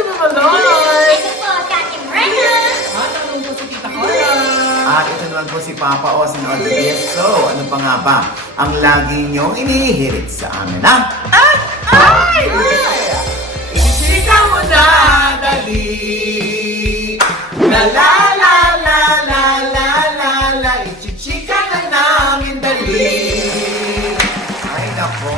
si Mama Loy! Ito po, si Ate Brenna! At ang po si Tita Cora. At ito naman po si Papa Osin Odriez. So, ano pa nga ba ang lagi niyong inihirit sa amin, ha? Ay! Isisika mo na, dali. La la la la la la la la. Ichichika na namin, dali. Ay, nako.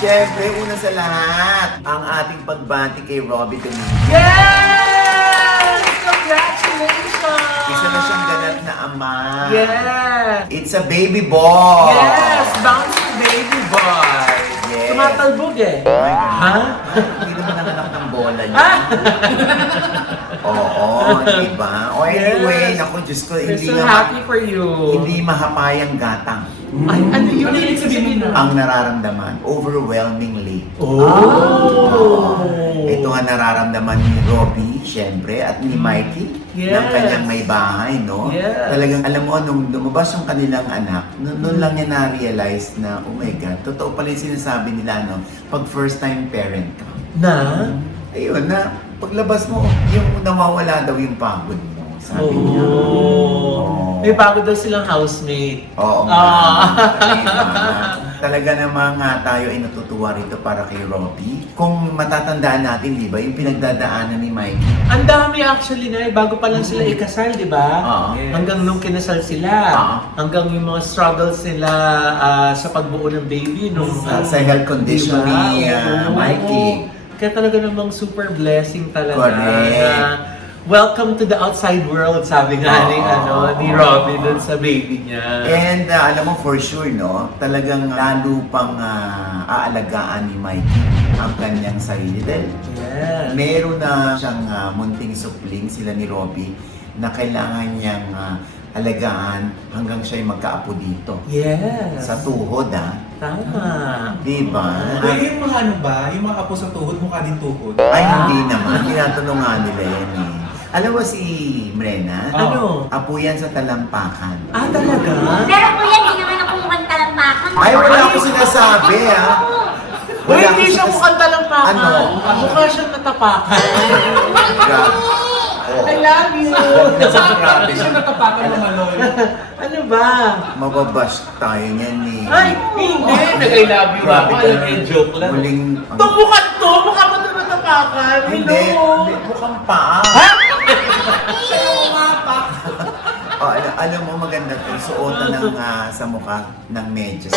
Siyempre, una sa lahat, ang ating pagbati kay Robbie Domingo. Yes! Congratulations! Isa na siyang ganap na ama. Yes! It's a baby boy. Yes! Bouncing baby boy! Yes. Tumatalbog eh. Ay, Ha? Hindi naman nanganak ng bola niya. Ah! Oo, diba? O anyway, Yes. naku, Diyos ko, We're hindi so nga happy for you. hindi mahapayang gatang. Ay, ano yun? Ano ibig sabihin nun? Ang nararamdaman, overwhelmingly. Oh! Ito nga nararamdaman ni Robbie, syempre, at ni Mikey, Yes. ng kanyang may bahay, no? Yes. Talagang, alam mo, nung lumabas yung kanilang anak, noon lang niya na-realize na, oh my God, totoo pala yung sinasabi nila, no? Pag first-time parent ka. Na? Ayun, na paglabas mo, yung nawawala daw yung pagod mo, sabi niya. Oh. May bago daw silang housemate. Oo nga. Ah. Diba? Talaga namang nga tayo ay natutuwa rito para kay Robbie. Kung matatandaan natin, di ba, yung pinagdadaanan ni Mikey. Ang dami actually na bago pa lang sila ikasal, di ba? Oo. Yes. Hanggang nung kinasal sila. Oo. Hanggang yung mga struggles nila sa pagbuo ng baby. Nung, Sa health condition ni Oo. Mikey. Kaya talaga namang super blessing talaga. Correct. Na, welcome to the outside world, sabi nga ni, Oo. ni Robbie dun sa baby niya. And alam mo for sure, no, talagang lalo pang aalagaan ni Mikey ang kanyang sarili. Dahil Yes. meron na siyang munting supling sila ni Robbie na kailangan niyang alagaan hanggang siya'y magkaapo dito. Yes. Sa tuhod, Tama. Diba? Yung mga ano ba? Yung mga apo sa tuhod, mukha din tuhod. Ay, hindi naman. Tinatanong nga nila yan eh. Alam mo si Mrena? Ano? Apo yan sa talampakan. Ah, talaga? Pero kuya, hindi naman ako mukhang talampakan. Ay, wala ako sinasabi, Uy, Wala hindi akong siya mukhang talampakan. Ano? Mukha siyang natapakan. Grabe. Oo. I love you. Grabe siya natapakan ng maloy. Ano ba? Mababash tayo niyan eh. Ay, hindi. Nag-I love you Grabe ako. ka Alam yung joke lang. Muling... Itong mukha to, mukha mo ito natapakan. Hindi. Hello. Mukhang paa. Alam mo maganda to. Suotan ng sa mukha ng medyas.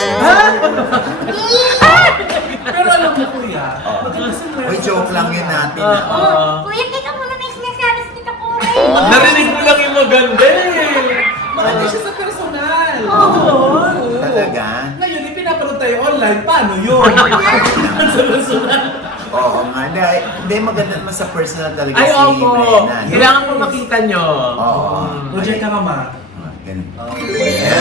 Pero alam mo kuya, Oo. maganda si Mel. Uy, joke lang yun natin. Oh, kuya, teka muna may sinasabi sa Tita Cora. Narinig mo lang yung maganda eh. Maganda siya sa personal. Oo. Talaga? Ngayon, ipinapanood tayo online. Paano yun? Sa personal. Oo nga. Hindi, maganda naman sa personal talaga Ay, si opo. Mrena. no? Kailangan mo makita nyo. Oo. Project ka mama. Ganun. Yeah.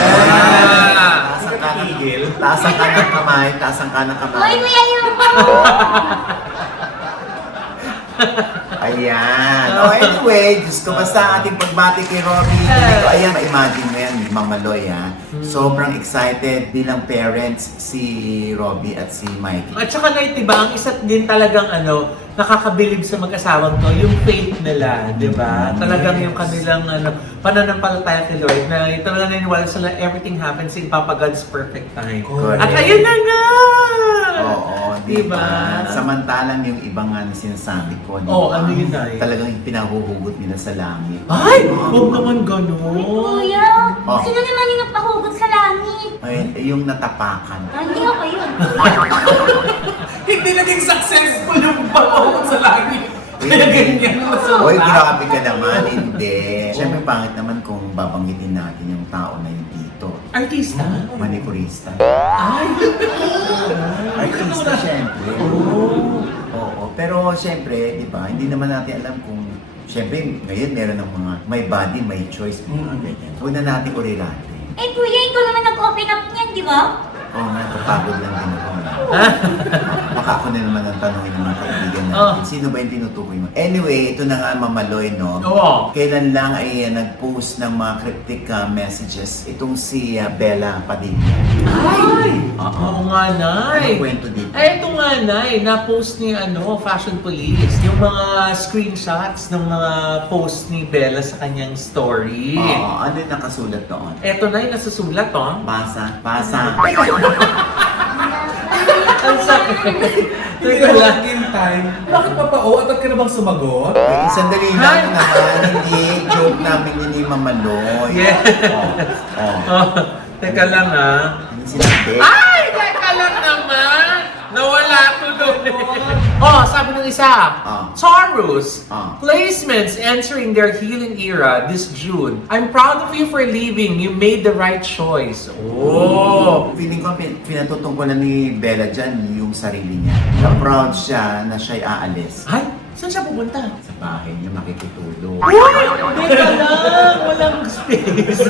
Taasang ka ng taasang ka ng kamay, taasang ka ng Uy, kamay. kuya, yun po. Ayan. Oh, anyway, Diyos ko, basta ating pagbati kay Robbie. Dito, ayan, ma-imagine mo yan, Mama Loy, Sobrang excited bilang parents si Robbie at si Mikey. At saka na diba, ang isa din talagang nakakabilib sa mag-asawang to, yung faith nila, di ba? Talagang yung kanilang pananampalataya kay Lord na talagang naniniwala sila everything happens in Papa God's perfect time. Correct. At ayun na nga! Oo, diba? Samantalang yung iba nga na sinasabi ko, Oo, ano yun ay? Talagang pinahuhugot nila sa langit. Ay! Huwag naman Uy, ganun! kuya, Oh. sino naman yung nagpahugot sa langit? Ay, yung natapakan. Ah, hindi ako yun. Hindi naging successful yung pamahod sa langit. Kaya ganyan ang masama. Uy, grabe ka naman. Hindi. Siyempre, pangit naman kung babanggitin natin yung tao na yun dito. Artista? Manipurista. Ay! Artista, siyempre. Oo. Pero siyempre, di ba, hindi naman natin alam kung siyempre, ngayon meron ng mga may body, may choice, mga ganyan. Huwag na natin urirate. Eh, kuya, ikaw naman nag-open up niyan, di ba? Oo nga, kapagod lang din ako. Baka ako na naman ang tanongin ng mga kaibigan natin. Oh. Sino ba yung tinutukoy mo? Anyway, ito na nga Mamaloy, no? Oo. Kailan lang ay nag-post ng mga cryptic messages itong si Bella Padilla. Ay! Oo. Oo nga, Nay. Anong kwento dito? Ay, ito nga, Nay. Na-post ni Fashion Police yung mga screenshots ng mga post ni Bella sa kanyang story. Oo, ano yung nakasulat doon? Eto na yung nasusulat, oh. Basa, basa. Ang sakit. Hindi Teka ka lang. lang time. Bakit pa o? At ka na bang sumagot? Eh, sandali lang Hi. naman, hindi. Joke namin yun ni Mamaloy. Yeah. Oh. Oh, teka lang, ah. Ano sinabi? Ay! Teka lang naman! Nawala ko doon. Oh, sabi ng isa. Taurus. Placements entering their healing era this June. I'm proud of you for leaving. You made the right choice. Oh. Feeling ko pinatutungkulan ni Bella dyan yung sarili niya. Na proud siya na siya'y aalis. Ay, saan siya pupunta? Sa bahay niya makikitulog. Uy! Teka lang! Walang space.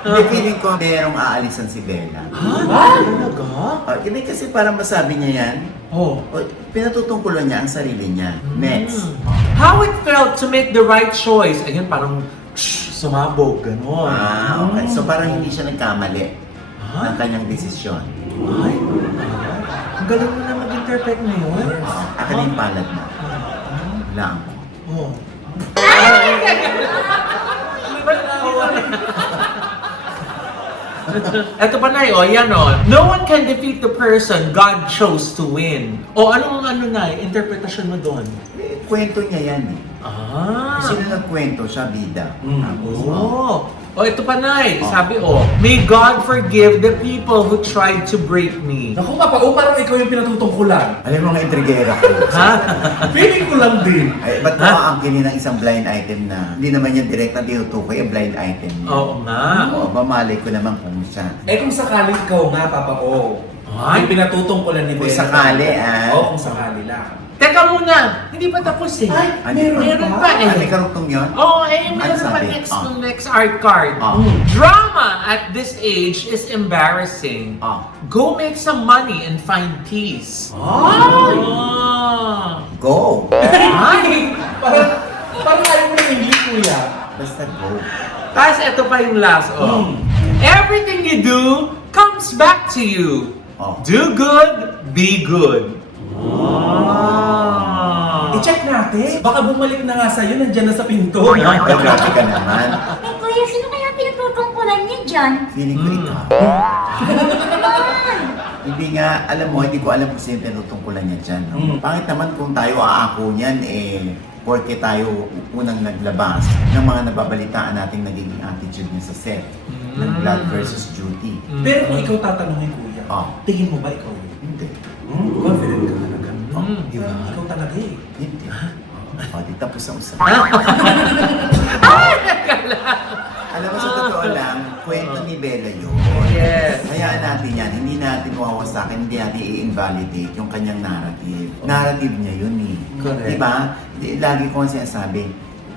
Hindi, feeling ko merong aalisan si Bella. Ha? Talaga? Hindi kasi parang masabi niya yan. Oh. Pinatutungkulan niya ang sarili niya. Next. How it felt to make the right choice. Ayun, parang sumabog, gano'n. Okay. So parang hindi siya nagkamali ng kanyang desisyon. Ay, ang galing mo na mag-interpret ngayon. Akin na yung palad mo. Lang. Oh. Ito pa na yan No one can defeat the person God chose to win. O anong na, interpretasyon mo doon? Kwento niya yan eh. Sino Ah. nagkwento? Siya bida. Oh. O ito pa na sabi may God forgive the people who tried to break me. Naku, Papa O, parang ikaw yung pinatutungkulan. Alam mo nga intrigera ko. Ha? Feeling ko lang din. Ay, ba't mo aangkinin ng isang blind item na hindi naman yan direct na tinutukoy ang blind item niya? Oo nga. Oo, mamalay ko naman kung siya. Eh kung sakali ikaw nga, Papa O, Ay. yung pinatutungkulan ni Kung Bella. sakali, Oo, kung sakali lang. Teka muna, hindi pa tapos eh. meron pa eh. May karugtong yun? Oh, meron Ano pa sabi? next art card. Drama at this age is embarrassing. Go make some money and find peace. Oh. Go! Ay! Parang ayaw mo ng English, kuya. Basta go. Tapos ito pa yung last, Everything you do comes back to you. Do good, be good. I-check natin. Baka bumalik na nga sa'yo, nandyan na sa pinto. Grabe ka naman. Eh, kuya, sino kaya pinatutungkulan niya dyan? Feeling ko ikaw. Hindi nga, alam mo, hindi ko alam kung sino tinutungkulan niya dyan. No? Pangit naman kung tayo aako niyan, porke tayo unang naglabas ng mga nababalitaan nating nagiging attitude niya sa set. Ng blood versus duty. Pero kung ikaw tatanungin, kuya, tingin mo ba ikaw yun? Hindi. Confident ka talaga. Di ba? Ikaw talaga eh. Hindi. Di tapos ang usapan. Alam mo, sa totoo lang, kwento ni Bella yun. Yes. Hayaan natin yan. Hindi natin mawawasakin, hindi natin i-invalidate yung kanyang narrative. Narrative niya yun eh. Correct. Diba? Lagi ko ang sinasabi,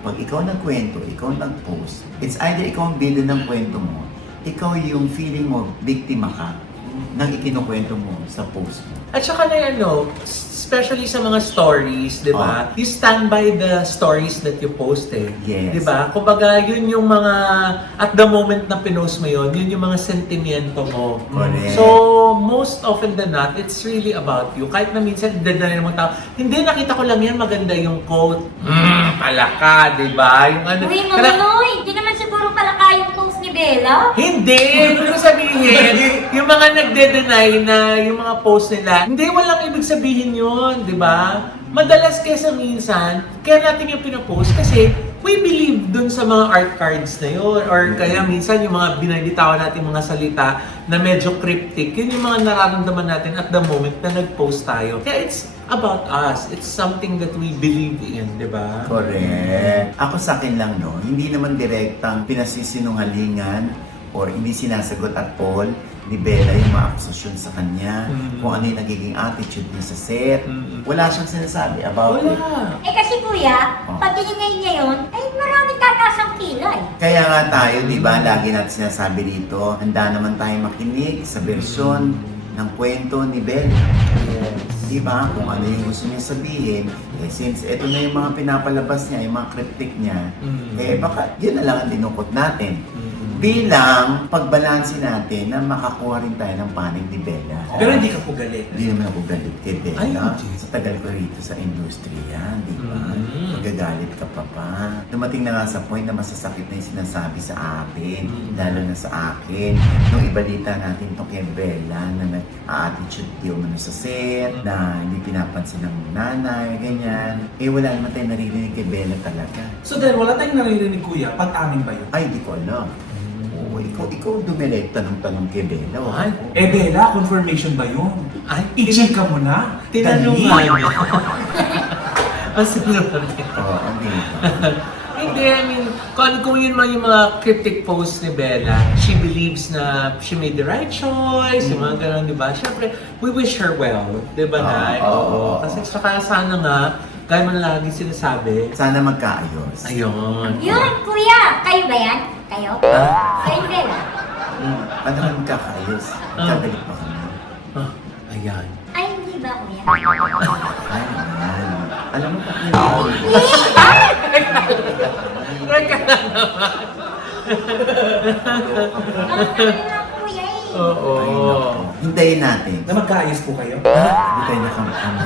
pag ikaw nagkwento, ikaw nag-post, it's either ikaw ang bida ng kwento mo, ikaw yung feeling mo, biktima ka ng ikinukwento mo sa post mo. At saka na especially sa mga stories, di ba? You stand by the stories that you posted. Yes. Di ba? Kumbaga, yun yung mga, at the moment na pinost mo yun yung mga sentimiento mo. Correct. So, most often than not, it's really about you. Kahit na minsan, dadalhin ng mga tao, hindi, nakita ko lang yan, maganda yung quote. Pala ka, di ba? Yung ano, Uy, Mamaloy, hindi naman siguro pala kayong post ni Bella. Hindi! Ibig sabihin, yung mga nagde-deny na yung mga post nila, hindi, walang ibig sabihin yun, di ba? Madalas kesa minsan, kaya natin yung pinapost kasi we believe dun sa mga art cards na yun. Or kaya minsan yung mga binalitawan natin mga salita na medyo cryptic, yun yung mga nararamdaman natin at the moment na nag-post tayo. Kaya it's about us. It's something that we believe in, di ba? Correct. Ako sa akin lang, no, hindi naman direktang pinasisinungalingan or hindi sinasagot at all ni Bella yung mga akusasyon sa kanya, kung ano yung nagiging attitude niya sa set. Wala siyang sinasabi about it. Wala. Eh kasi kuya, pag tinigay niya yun, ay maraming tataas ang kilay. Kaya nga tayo, di ba, lagi natin sinasabi dito, handa naman tayo makinig sa bersyon ng kwento ni Bella. Di ba? Kung ano yung gusto niya sabihin, since ito na yung mga pinapalabas niya, yung mga cryptic niya, baka yun na lang ang tinukot natin. Bilang pagbalansin natin na makakuha rin tayo ng panig ni Bella. Pero hindi ka po galit. Hindi naman ako galit kay Bella. Ay, hindi. Sa tagal ko rito sa industriya, di ba? Magagalit ka pa. Dumating na nga sa point na masasakit na yung sinasabi sa akin, lalo na sa akin. Nung ibalita natin to kay Bella na nag-attitude di umano sa set, na hindi pinapansin ng nanay, ganyan. Wala naman tayo naririnig kay Bella talaga. So dahil wala tayong naririnig kuya, pag-amin ba yun? Ay, di ko alam. Oo, ikaw dumiret tanong-tanong kay Bella. Ay, Bella, confirmation ba yun? Ay, I-check ka mo na? tinanong Dali. nga niya. Ang sinunod. Oo, hindi ba? Hindi, I mean, kung yun man yung mga cryptic posts ni Bella, she believes na she made the right choice, yung mga ganun, di ba? Siyempre, we wish her well, di ba, Nay? Oo. Kasi saka sana nga, gaya mo na lagi sinasabi, Sana magkaayos. ayun. Yun, kuya! Kayo ba yan? Kayo? Kayo, Bella? Ano kami magkakaayos? Kagalit pa kami. Ah, ayan. Ay, hindi ba, kuya? Ay, ayan. Alam mo pa Teka lang naman. Ano lang, kuya eh. Oo. Hintayin natin. Na magkaayos po kayo? Hindi tayo nakamukama.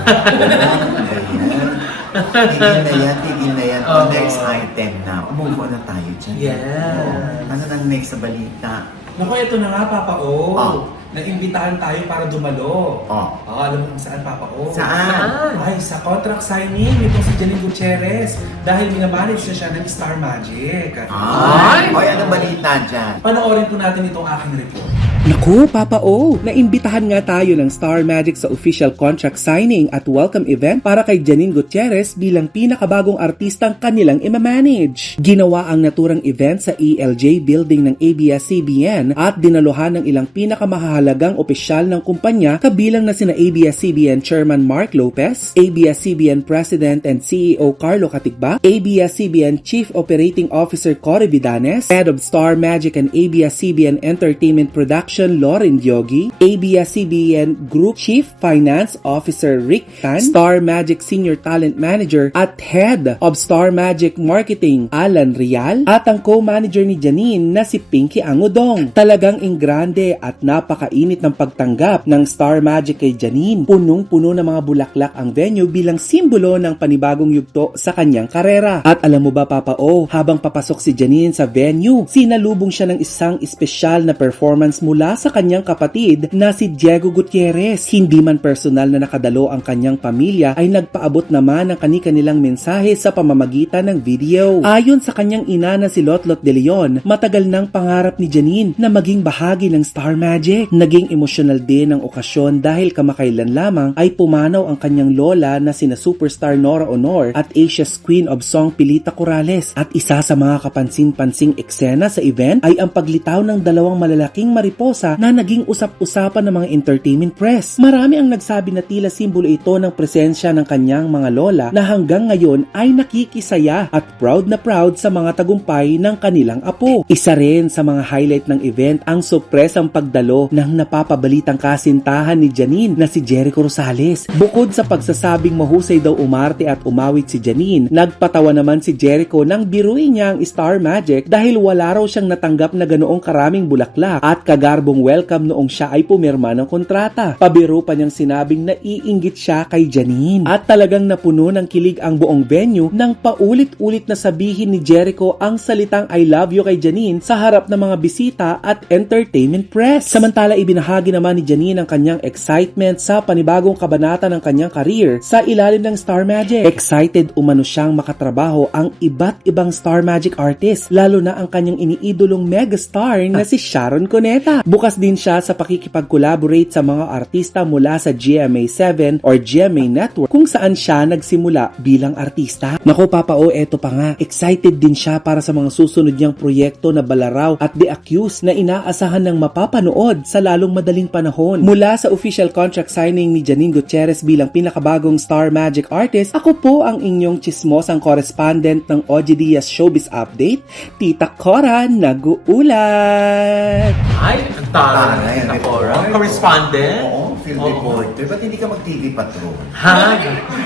Tigil na yan. Oo. Next item na. Move on na tayo dyan. Yes. Ano nang next sa balita? Naku, ito na nga, Papa O. Ah. Nag-imbitahan tayo para dumalo. Oh. Alam mo kung saan, Papa O? Saan? Ay, sa contract signing nitong si Janine Gutierrez dahil minamanage na siya ng Star Magic. Ay! Oy, anong balita dyan? Panoorin po natin itong aking report. Naku, Papa O! Naimbitahan nga tayo ng Star Magic sa official contract signing at welcome event para kay Janine Gutierrez bilang pinakabagong artistang kanilang imamanage. Ginawa ang naturang event sa ELJ building ng ABS-CBN at dinaluhan ng ilang pinakamahalagang opisyal ng kumpanya kabilang na sina ABS-CBN Chairman Mark Lopez, ABS-CBN President and CEO Carlo Catigba, ABS-CBN Chief Operating Officer Cory Vidanes, Head of Star Magic and ABS-CBN Entertainment Production Lauren Diogi, ABS-CBN Group Chief Finance Officer Rick Tan, Star Magic Senior Talent Manager at Head of Star Magic Marketing Alan Rial at ang co-manager ni Janine na si Pinky Angudong. Talagang ingrande at napakainit ng pagtanggap ng Star Magic kay Janine. Punong-puno ng mga bulaklak ang venue bilang simbolo ng panibagong yugto sa kanyang karera. At alam mo ba, Papa O, habang papasok si Janine sa venue, sinalubong siya ng isang espesyal na performance mula sa kanyang kapatid na si Diego Gutierrez. Hindi man personal na nakadalo ang kanyang pamilya ay nagpaabot naman ng kani-kanilang mensahe sa pamamagitan ng video. Ayon sa kanyang ina na si Lotlot de Leon, matagal nang pangarap ni Janine na maging bahagi ng Star Magic. Naging emosyonal din ang okasyon dahil kamakailan lamang ay pumanaw ang kanyang lola na sina superstar Nora Honor at Asia's Queen of Song Pilita Corrales. At isa sa mga kapansin-pansing eksena sa event ay ang paglitaw ng dalawang malalaking mariposa na naging usap-usapan ng mga entertainment press. Marami ang nagsabi na tila simbolo ito ng presensya ng kanyang mga lola na hanggang ngayon ay nakikisaya at proud na proud sa mga tagumpay ng kanilang apo. Isa rin sa mga highlight ng event ang sorpresang pagdalo ng napapabalitang kasintahan ni Janine na si Jericho Rosales. Bukod sa pagsasabing mahusay daw umarte at umawit si Janine, nagpatawa naman si Jericho nang biruin niya ang Star Magic dahil wala raw siyang natanggap na ganoong karaming bulaklak at kagarbong welcome noong siya ay pumirma ng kontrata. Pabiro pa niyang sinabing naiinggit siya kay Janine. At talagang napuno ng kilig ang buong venue nang paulit-ulit na sabihin ni Jericho ang salitang I love you kay Janine sa harap ng mga bisita at entertainment press. Samantala ibinahagi naman ni Janine ang kanyang excitement sa panibagong kabanata ng kanyang career sa ilalim ng Star Magic. Excited umano siyang makatrabaho ang iba't ibang Star Magic artist, lalo na ang kanyang iniidolong megastar na si Sharon Cuneta. Bukas din siya sa pakikipag-collaborate sa mga artista mula sa GMA7 or GMA Network kung saan siya nagsimula bilang artista. Nako Papa O, eto pa nga, excited din siya para sa mga susunod niyang proyekto na Balaraw at The Accused na inaasahan ng mapapanood sa lalong madaling panahon. Mula sa official contract signing ni Janine Gutierrez bilang pinakabagong Star Magic artist, ako po ang inyong chismosang correspondent ng OG Diaz Showbiz Update, Tita Cora Nag-uulat. Ay, ang taray. Taray, Nakora. report. Correspondent. Oo, field Oo. reporter. Ba't hindi ka mag-TV patrol? Ha?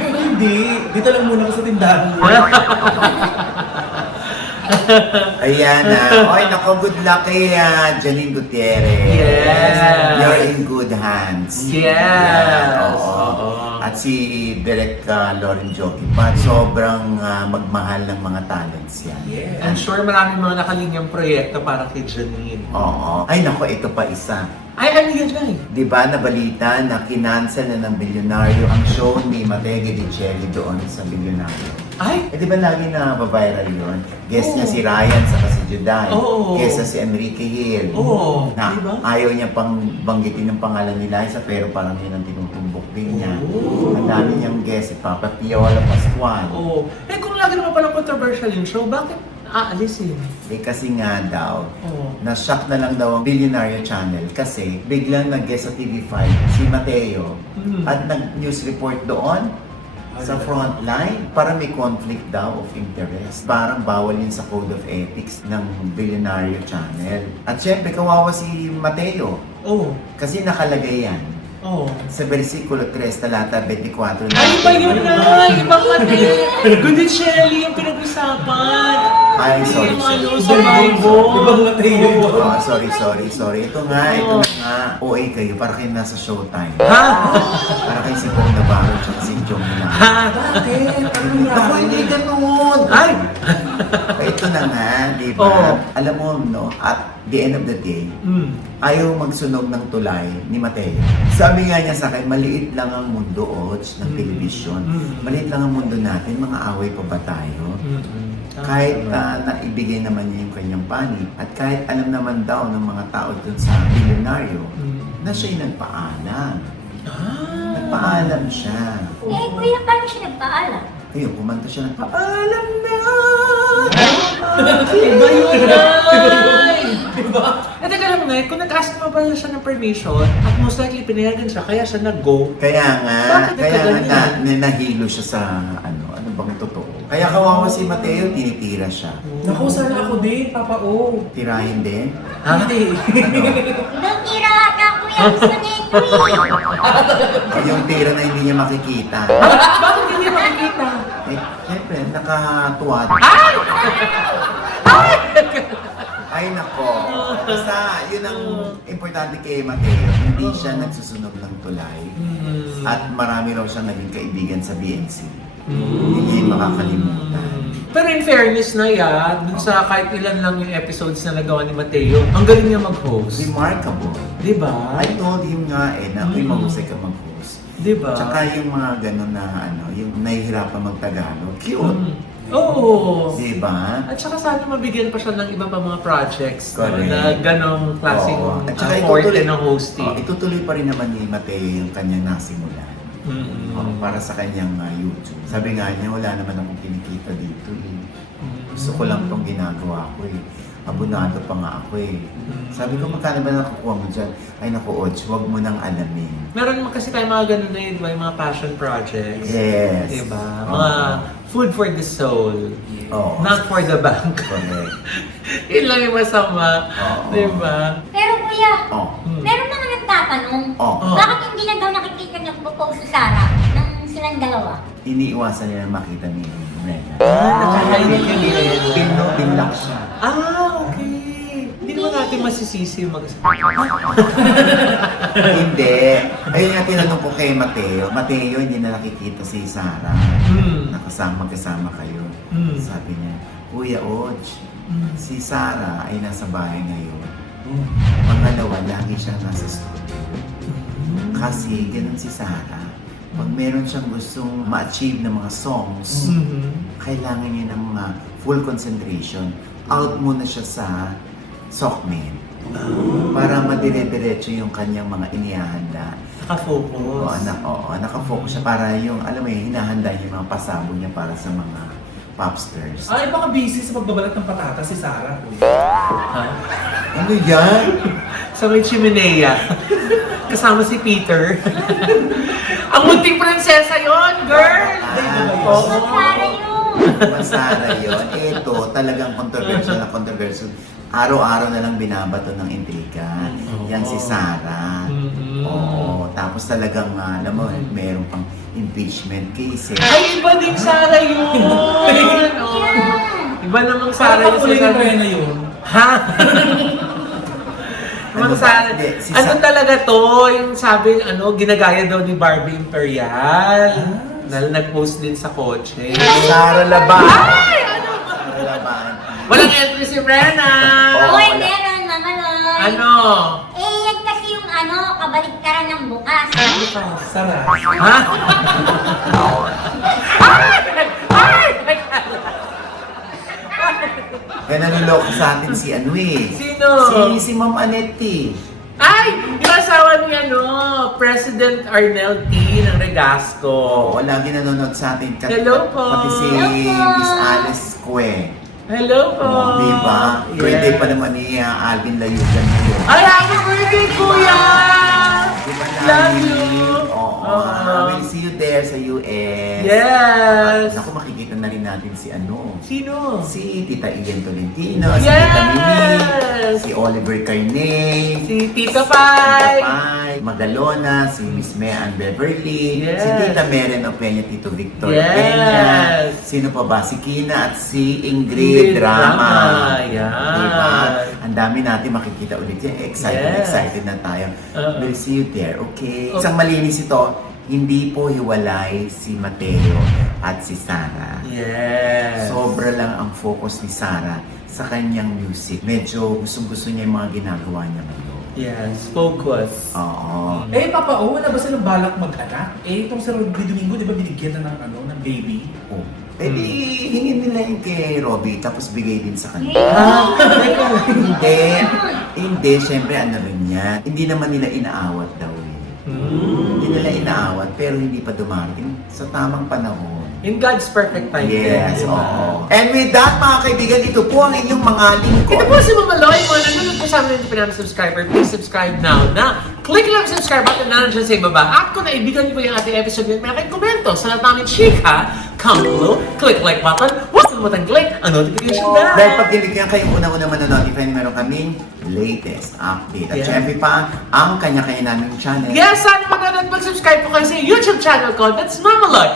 Hindi. Dito lang muna ako sa tindahan mo. Ayan na. Ay, nako, good luck kay Janine Gutierrez. Yes. You're in good hands. Yes. Yan, oo. Oo. At si Direk Lauren Joki pa, sobrang magmahal ng mga talents yan. Yes. I'm sure maraming mga nakalinyang proyekto para kay Janine. Oo. Ay, nako, ito pa isa. Ay, ano yun na eh? Di ba nabalita na kinansel na ng bilyonaryo ang show ni Matege Di Chelly doon sa bilyonaryo? Ay! Eh di ba lagi na viral yun? Guest niya Oo. si Ryan sa si Juday. Oo. Kesa si Enrique Hill. Oo. Na Di ba? ayaw niya pang banggitin ng pangalan ni Liza pero parang yun ang tinutumbok din niya. Oo. Ang dami niyang guest, si Papa Piola Pascual. Oo. Eh kung lagi naman palang controversial yung show, bakit aalisin? Eh kasi nga daw, Oo. na-shock na lang daw ang Billionaire Channel kasi biglang nag-guest sa TV5 si Mateo Mm. at nag-news report doon sa frontline para may conflict daw of interest. Parang bawal yun sa Code of Ethics ng Billionaire Channel. At syempre, kawawa si Mateo Oo. kasi nakalagay yan Oo. sa versikulo 3, talata 24. Ay, iba yun na! Ibang mati! Good Shelly yung pinag-usapan! Ay, sorry, Yung sorry. ano, survival! Ibang Mateo. Oh, sorry. Ito nga. OA kayo, para kayo nasa showtime. Ha? Para kayo si Pong Navarro at si Jong Milan. Ha? Bakit? Ano Ako, hindi ganun! Ay! Ito na nga, di ba? Oo. Alam mo, no, at the end of the day, Mm. ayaw magsunog ng tulay ni Mateo. Sabi nga niya sa akin, maliit lang ang mundo, Ots, ng telebisyon. Mm. Maliit lang ang mundo natin, mga away pa ba tayo? Mm-mm. Kahit naibigay naman niya yung kanyang panig at kahit alam naman daw ng mga tao dun sa bilyonaryo Mm. na siya'y nagpaalam. Ah. Nagpaalam siya. Eh, kuya, paano siya nagpaalam? Ayun, kumanta siya ng paalam na! Iba yun, Nay! Diba? Eh, teka lang, Nay, kung nag-ask mo ba siya ng permission at most likely pinayagan siya, kaya siya nag-go. Kaya nga, Bakit kaya nga nagkaganyan? nahilo siya sa ano bang totoo. Kaya kawawa si Mateo, tinitira siya. Naku, sana ako din, Papa O. Tirahin din. Ha? Hindi. Ibang tira ata, kuya, gusto nito eh. Yung tira na hindi niya makikita. Bakit hindi niya makikita? Eh, syempre, nakatuwad. Ay nako. Basta, yun ang importante kay Mateo. Hindi siya nagsusunog ng tulay. Mm. At marami raw siyang naging kaibigan sa BNC. Hindi niya yung makakalimutan. Pero in fairness na dun sa kahit ilan lang yung episodes na nagawa ni Mateo, ang galing niya mag-host. Remarkable. Di ba? I told him nga na uy, mahusay ka mag-host. Di ba? Tsaka yung mga gano'n na yung nahihirapan mag-Tagalog. Cute. Mm. Oo. Di ba? At saka sana mabigyan pa siya ng iba pa mga projects Correct. na ganong klaseng Oo. At saka forte ng hosting. itutuloy pa rin naman ni Mateo yung kanyang nasimulan. Mm-mm. Para sa kanyang YouTube. Sabi nga niya, wala naman akong kinikita dito eh. Gusto ko lang itong ginagawa ko eh. Abonado pa nga ako eh. Sabi ko, magkano ba nakukuha mo dyan? Ay naku, Odge, huwag mo nang alamin. Meron naman kasi tayo mga ganun na yun, yung mga passion projects. Yes. Diba? Oo. Mga food for the soul. Oo. Not for the bank. Correct. Yun lang yung masama. Oo. Diba? Pero kuya, Oh. meron mga nagtatanong, Oh. bakit hindi na daw nakikita nagpo-post si Sarah ng silang dalawa? Iniiwasan nila makita ni Rena. Nakakainig yun eh. Binlock siya. Okay. Hindi naman natin masisisi yung mag-asawa. Hindi. Ayun nga tinanong ko kay Mateo. Mateo, hindi na nakikita si Sarah. Magkasama kayo. Sabi niya, Kuya Odge, si Sarah ay nasa bahay ngayon. Pangalawa, lagi siya nasa studio. Kasi ganun si Sarah. Pag meron siyang gustong ma-achieve ng mga songs, kailangan niya ng mga full concentration. Out muna siya sa Sockman. Para madire-diretso yung kanyang mga inihanda. Nakafocus. Nakafocus siya para yung, alam mo yun, hinahanda niya yung mga pasabog niya para sa mga popsters. Ay, baka busy sa pagbabalat ng patatas si Sarah. Ha? Ano yan? Sa may chimenea. Kasama si Peter. Ang munting prinsesa yon, girl! Sa Sarah yun. Masara yun. Ito, talagang controversial na controversial. Araw-araw na lang binabato ng intriga. Yan si Sarah. Mhm. Oo, Tapos talagang, alam mo, meron pang impeachment case eh. Ay, iba din Sara yun! Iba namang Sara Parang yun. kapuli ni Rena yun. Ha? Ibang Sara. Hindi, si Ano Sa- talaga to? Yung sabi, ginagaya daw ni Barbie Imperial. Nag-post din sa kotse. Sara Laban. Sara Laban. Walang entry si Brenna! Oo. Uy, meron, Mama Loy. Ano? Yan kasi yung kabaliktaran ng bukas. Sarap. Ha? Kaya naluloko sa atin si Sino? Si Ma'am Anetti. Ay! Yung asawa ni President Arnel T. ng Regasco. Oo, lagi nanonood sa atin. Hello po. Pati si Hello po. Miss Alice Cue. Hello po! Oo, diba? Yes. Birthday pa naman ni Alvin Layugan ngayon. Ay, happy birthday, Kuya! Diba, Love Lani? you! Oo, we'll see you there sa US. Yes! Naku, makikita na rin natin si Sino? Si Tita Ian Tolentino, si Yes! Tita Mimi, si Oliver Carney, Si Tita Pai! Pai, Magalona, si Miss Mean Beverly, Yes. si Tita Meren Opeña, Tito Victor Yes. Peña, sino pa ba? Si Kina at si Ingrid Drama. Yan. Diba? Ang dami natin makikita ulit yan. Yes. Excited na tayo. We'll see you there, okay? Okay. Isang malinis ito, hindi po hiwalay si Mateo at si Sarah. Yes. Sobra lang ang focus ni Sarah sa kanyang music. Medyo gustong-gusto niya yung mga ginagawa niya ngayon. Yes. Focus. Oo. Papa O, wala ba silang balak mag-anak? Itong si Rodrigo Domingo, di ba binigyan na ng baby? Oh. Eh di, hingin nila yun kay Robby, tapos bigay din sa kanya. Hindi, syempre ano rin yan. Hindi naman nila inaawat daw eh. Hindi nila inaawat, pero hindi pa dumarating sa tamang panahon. In God's perfect time. Yes, din, diba? oo. And with that, mga kaibigan, ito po ang inyong mga lingkod. Ito po si Mama Loy. Kung nanonood po sa amin ng Pinang subscriber, please subscribe now na click lang ang subscribe button na nandiyan sa ibaba. At kung naibigan niyo po yung ating episode nyo, may komento sa lahat namin chika, comment below, click like button, huwag kalimutan click ang notification bell. Dahil pag niligyan kayo unang-una manonotify na meron kaming latest update. At Yeah. syempre pa, ang kanya-kanya naming channel. Yes, sana manonood mag-subscribe po kayo sa YouTube channel ko. That's Mama Loy.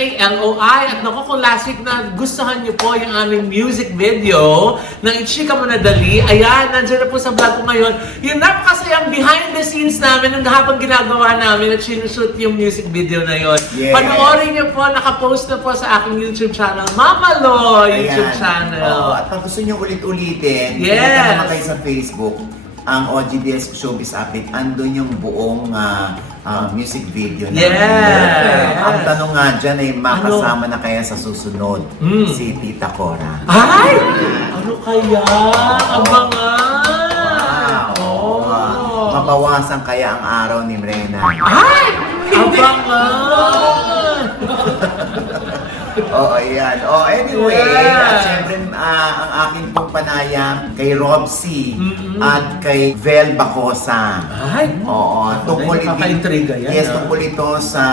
MAMALOI. At naku, kung last week na gustuhan niyo po yung aming music video ng Ichika Mo Na Dali, ayan, nandiyan na po sa vlog ko ngayon. Yung napakasayang behind the scenes namin ng habang ginagawa namin at sinushoot yung music video na yon. Yes. Panoorin niyo po, nakapost na po sa aking YouTube channel, Mama Loy YouTube Ayan. channel. Oo, at pag gusto nyo ulit-ulitin, Yes. punta naman kayo sa Facebook, ang OGDS Showbiz Update, andun yung buong music video na. Yes. Ang tanong nga dyan ay makasama na kaya sa susunod si Tita Cora. Ay! Ano kaya? Abangan! Oo. Mabawasan kaya ang araw ni Rena. Ay! Abangan! Oo, yan. Oh, anyway, Yeah. at syempre, ang aking pong panayam kay Rob C. at kay Vel Bacosa. Ay! Oo, tungkol nakaka-intriga yan, Yes, ah. tungkol ito sa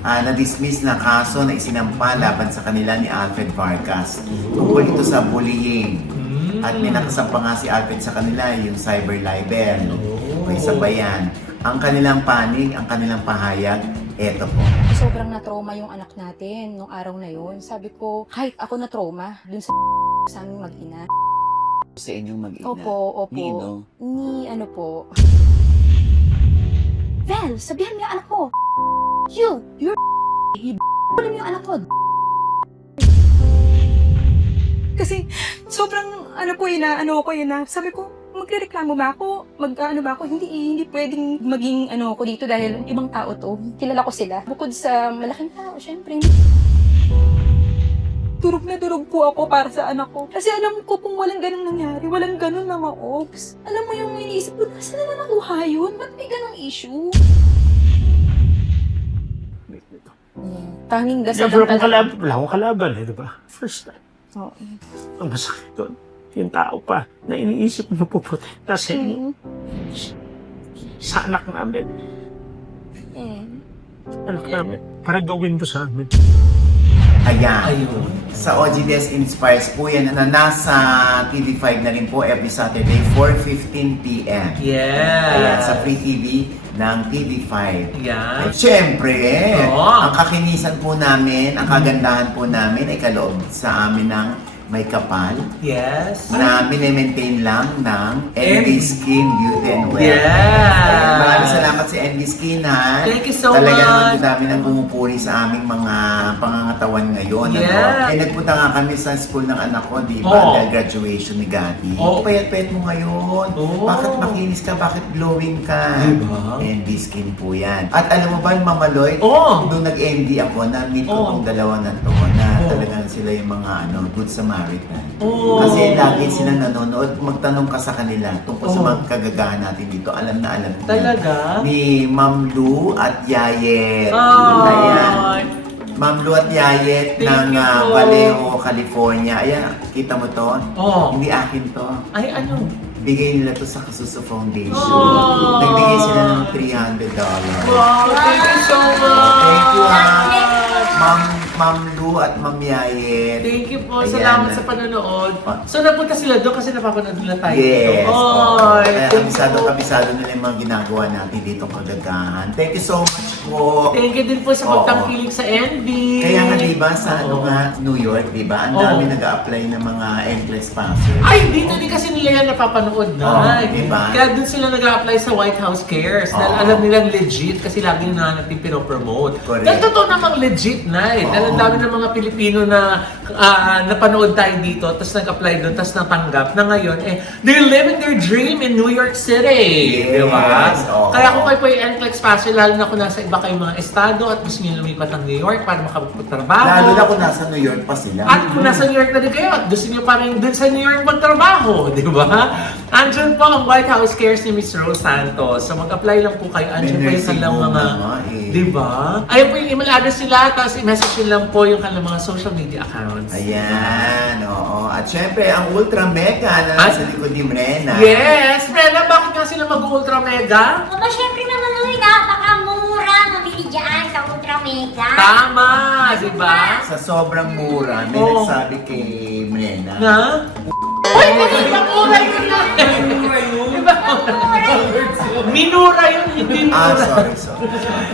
na-dismiss na kaso na isinampa laban sa kanila ni Alfred Vargas. Tungkol ito sa bullying. At may nakasampa nga si Alfred sa kanila, yung cyber libel. O isa pa yan. Ang kanilang panig, ang kanilang pahayag, eto po. Sobrang na-trauma yung anak natin nung araw na yun. Sabi ko, kahit ako na-trauma dun sa aming mag-ina. Sa inyong mag-ina. Opo, opo. Nino? Ni ano po. Vel, sabihan mo yung anak ko. You're mo yung anak ko. Kasi sobrang ano ko yun na. Sabi ko, magrereklamo ba ako? Mag-ano ba ako? Hindi pwedeng maging ko dito dahil ibang tao to. Kilala ko sila. Bukod sa malaking tao, syempre. Durog na durog po ako para sa anak ko. Kasi alam ko kung walang ganun nangyari, walang ganun mga ops. Alam mo yung iniisip ko, saan na nakuha yun? Ba't may ganung issue? Tanging dasal Never lang akong kalaban. Wala akong kalaban eh, di ba? First time. Oo. Ang masakit doon. Yung tao pa na iniisip mo puprotekta sa inyo. Sa anak namin. Anak namin. Para gawin to sa amin. Ayan. Ayun. Sa OGDS Inspires po yan na nasa TV5 na rin po every Saturday 4:15 p.m. Yes. Ayan, sa Free TV ng TV5. Yan. At syempre, Oo. ang kakinisan po namin, ang kagandahan po namin ay kaloob sa amin ng may kapal Yes. na minimaintain lang ng NB Skin Beauty and Well. Yes. Maraming salamat sa NB Skin, ha? Thank you so Talagang much. dami nang pumupuri sa aming mga pangangatawan ngayon. Yes. Ano? Nagpunta nga kami sa school ng anak ko, di ba? Oo. Dahil graduation ni Gati. Oo. Payat-payat mo ngayon. Oo. Bakit makinis ka? Bakit glowing ka? Diba? NB Skin po yan. At alam mo ba, Mama Lloyd, Oo. nung nag-ND ako, na-meet ko Oo. tong dalawa na to, na Oo. talagang sila yung mga Good Samaritan. Oo. Kasi lagi sila nanonood, magtanong ka sa kanila tungkol sa Oo. mga kagagahan natin dito. Alam na alam nila. Talaga? Ni Ma'am Lu at Yayet. Ay. Ayan. Ma'am Lu at Yayet Thank ng you po. Vallejo, California. Ayan, kita mo to? Oo. Hindi akin to. Ay, ano? Bigay nila to sa Kasuso Foundation. Oh. Nagbigay sila ng $300. Wow, thank you so much. Thank you, Ma'am Lu at Ma'am Yayet. Thank you po. Ayan. Salamat sa panonood. So, napunta sila doon kasi napapanood nila tayo Yes. dito. Oh, Ay, kaya thank you po. kabisado nila yung mga ginagawa natin dito kagagahan. Thank you so much po. Thank you din po sa Oo. pagtangkilik sa NB. Kaya nga diba sa Oo. New York, diba? Ang dami nag-a-apply ng mga NCLEX passers. Ay, dito din kasi nila yan napapanood na. Oo, diba? Kaya dun sila nag-a-apply sa White House Cares. Oo. Dahil alam nilang legit kasi lagi na natin pinopromote. Correct. Dahil totoo namang legit na eh. Dahil ang Oo. dami ng mga Pilipino na napanood tayo dito, tapos nag-apply doon, tapos natanggap na ngayon, they're living their dream in New York City. Yes. Diba? Oo. Kaya kung kayo po yung NCLEX passer, lalo na kung nasa iba kayong mga estado at gusto nyo lumipat ng New York para makapagtrabaho. Lalo na kung nasa New York pa sila. At kung nasa New York na din kayo at gusto nyo pa rin dun sa New York magtrabaho, di ba? Andyan po ang White House Cares ni Miss Rose Santos. So mag-apply lang po kayo. Andyan po yung nursing kanilang home mga, na nga eh. di ba? Ayan po yung email address nila, tapos i-message nyo lang po yung kanilang mga social media accounts. Ayan, oo. At syempre, ang Ultra Mega na nasa likod ni Mrena. Yes! Mela, bakit nga sila mag-ultra mega? Aba, syempre naman uy, napakamura mabili dyan sa Ultra Mega. Tama, di ba? Sa sobrang mura, may Oo. nagsabi kay Mrena. Na? Uy, mura yun na! Diba? Minura yun, hindi Ah, mura. sorry.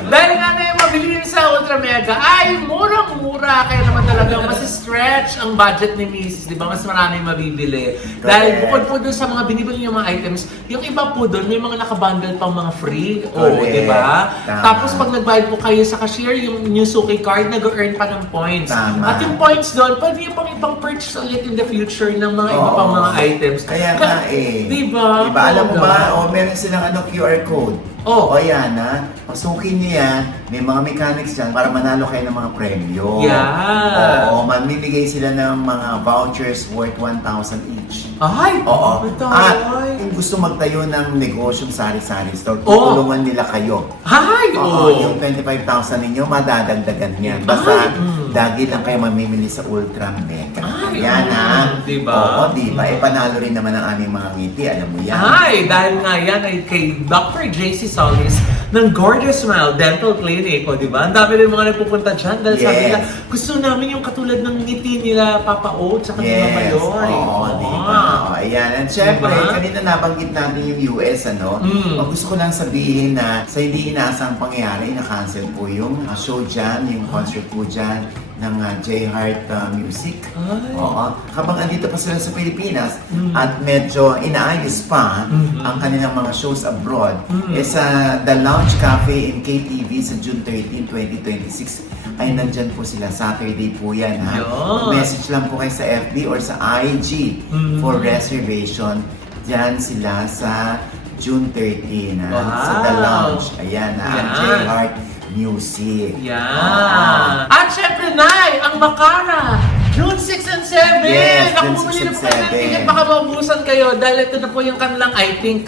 Dahil nga na yung mabili nyo sa Ultra Mega, ay murang-mura. Kaya naman talagang mas stretch ang budget ni Mrs. Di ba? Mas marami mabibili. Dahil bukod po doon sa mga binibili niyo mga items, yung iba po doon, may mga nakabundle pang mga free. O, Correct. di ba? Tama. Tapos pag nagbayad po kayo sa cashier, yung Suki card, nag-earn pa ng points. Tama. At yung points doon, pwede yung pang ibang purchase ulit in the future ng mga iba Oo. pang mga items. Kaya nga eh. Di ba? Diba, alam mo ba, Talaga. meron silang QR code. Oh. O yan ha, pasukin niyo yan, may mga mechanics dyan para manalo kayo ng mga premyo. Yeah. Oo, mamimigay sila ng mga vouchers worth 1,000 each. Ay! Oo. Ito, At ay. kung gusto magtayo ng negosyong sari-sari store, Oo. tutulungan nila kayo. Ay! Oo, Oh. yung 25,000 ninyo, madadagdagan yan. Basta, Ay, dagi lang kayo mamimili sa Ultra Mega. Ay, Yan ha. diba? Oo, diba? Panalo rin naman ang aming mga ngiti, alam mo yan. Ay, dahil nga yan ay kay Dr. JC Solis ng Gorgeous Smile Dental Clinic. O, di ba? Ang dami rin mga nagpupunta dyan dahil sabi Yes. nila, gusto namin yung katulad ng ngiti nila Papa O tsaka ni Mama Yes, Loy. oo, diba? O, ayan. And syempre, Diba? kanina nabanggit natin yung US, ano? Mm. Gusto ko lang sabihin na sa hindi inaasang pangyayari, na-cancel po yung show dyan, yung concert po dyan ng J Heart Music. Ay. Oo. Habang andito pa sila sa Pilipinas Mm. at medyo inaayos pa Mhm. ang kanilang mga shows abroad, Mm. sa The Lounge Cafe in KTV sa June 13, 2026 ay nandyan po sila. Saturday po yan ha. Yun. Message lang po kayo sa FB or sa IG Mhm. for reservation. Diyan sila sa June 13 ha. Wow. Sa The Lounge. Ayan ha. Ang Yan. J Heart Music. Yan. At syempre, Nay, ang Makara. June 6 and 7! Yes, Ako June bumili 6 na po and kayo ng 7. ticket, baka maubusan kayo dahil ito na po yung kanilang, I think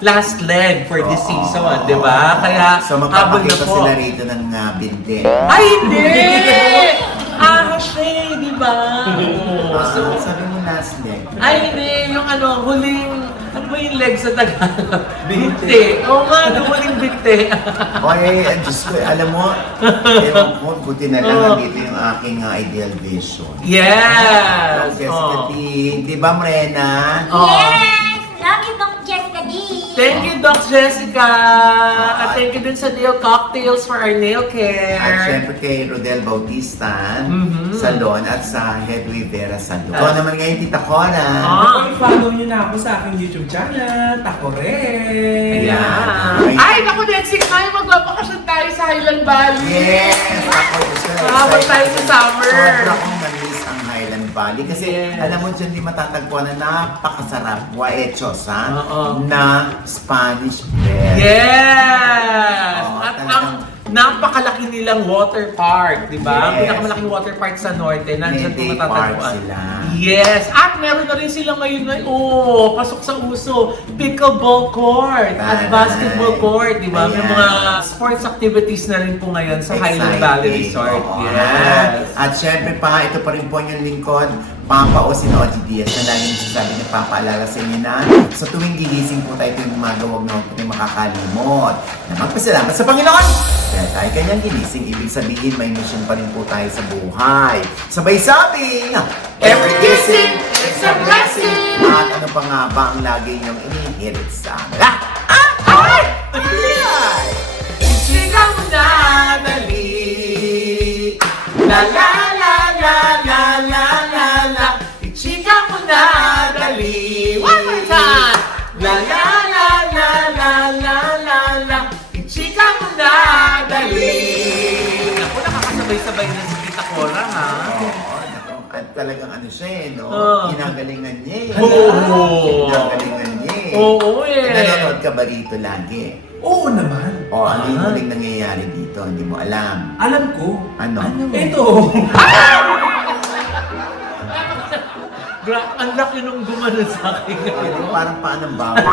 last leg for this season, di ba? Kaya, So habol na magpapakita po. sila rito ng binte. Ay, hindi! Shay, di ba? Oo. So, sabi mo na, last leg. Ay, hindi. Yung ano, huling... Ano ba yung leg sa Tagalog? Binte. Oo nga, yung huling binte. Oy, Diyos ko, alam mo, ewan ko, buti na lang Oh. nandito yung aking ideal vision. Yes! Jessica Oh. D. Di ba, Mrena? Oh. Yes! Love you, Doc Jessica D. Thank you, Doc Jessica! At thank you din sa Nail Cocktails for our nail care. At syempre kay Rodel Bautista, Mhm. Salon, at sa Hedwig Vera Salon. Ito naman ngayon, Tita Cora. Ah. I-follow nyo na ako sa aking YouTube channel. Tako rin. Ayan. Ay, naku, next week tayo magbabakasyon tayo sa Highland Valley. Yes! Ako, Habang tayo sa summer. Sobra kong na-miss ang Highland Valley. Kasi Yes. alam mo dyan, di matatagpuan na napakasarap, guaechosa, Oo. na Spanish bread. Yes! Oo, At talagang- ang napakalaki nilang water park, di ba? Ang Yes. pinakamalaking water park sa Norte, nandiyan May po day park matatagpuan. sila. Yes! At meron na rin sila ngayon na, pasok sa uso, pickleball court at Taray. basketball court, di ba? May Ayan. mga sports activities na rin po ngayon sa Highland Valley Exciting. Resort. Oo. Yes! At syempre pa, ito pa rin po yung lingkod, Papa o si Oji Diaz na laging sasabi niya, papaalala sa inyo na sa tuwing gigising po tayo, ito yung gumagawag na huwag po tayong makakalimot na magpasalamat sa Panginoon. Kaya tayo kanyang ginising, ibig sabihin may mission pa rin po tayo sa buhay. Sabay sabing, Every kissing is a blessing! At ano pa nga ba ang lagi niyong inihirit sa amin? Ay! Sigaw na Dali! La la la la la la la la Ichika mo na dali! One more time! La la la la la la la la Ichika mo na dali! Ako, nakakasabay-sabay na si Tita Cora, ha? At talagang ano siya eh, no? Oo. Ginagalingan niya eh. Oo. Ginagalingan niya eh. Oo, eh. Nanonood ka ba rito lagi? Oo naman. O ano yung huling nangyayari dito? Hindi mo alam. Alam ko. Ano? Ito. Ang laki nung gumano sa akin. Pero parang paanong bawal.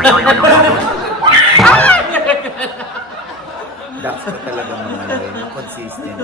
Dax ka talaga mga yun. Yung consistent.